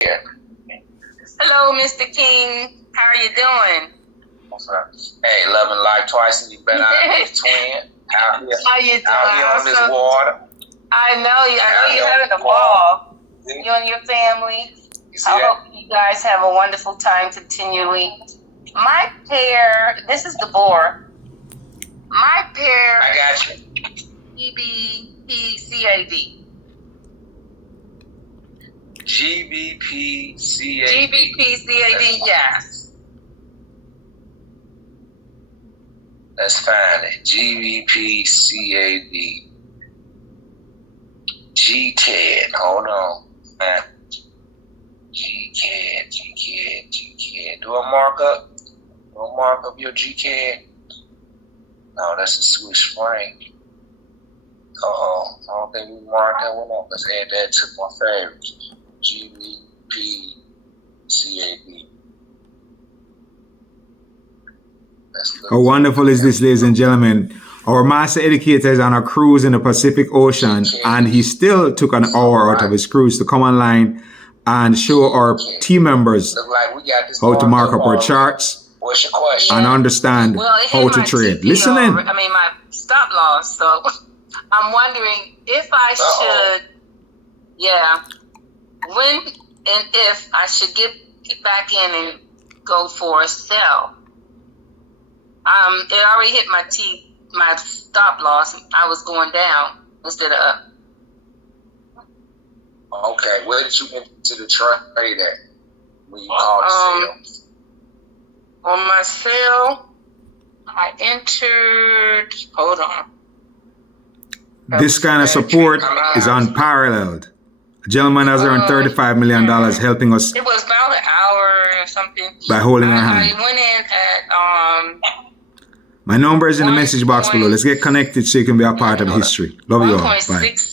Yeah. Hello, Mr. King. How are you doing? What's up? Hey, loving life twice and you better out of twin. Out here, How you doing? out here on this water. I know you're having a ball. ball. You and your family. I that? hope you guys have a wonderful time continually. My pair, this is the boar. My pair I got you. GBPCAD. GBPCAD. GBPCAD, yes. Let's find it. GBPCAD. GCAD. Hold on. GCAD. Do a markup. Do a markup your GCAD. No, that's a Swiss franc. I don't think we marked that one up. Let's add that to my favorites. GBPCAD. How wonderful is this, ladies and gentlemen? Our master educator is on a cruise in the Pacific Ocean, and he still took an hour out of his cruise to come online and show our team members how to mark up our charts and understand how to trade. Listen in. My stop loss. So I'm wondering if I should, when and if I should get back in and go for a sell. It already hit my stop loss. I was going down instead of up. Okay, where did you enter the trade at when you called the sale? On my sale, I entered. Hold on. This kind of support is unparalleled. A gentleman has earned $35 million helping us. It was about an hour or something. By holding our hand. I went in at My number is in the message box below. Let's get connected so you can be a part of history. Love you all. Bye.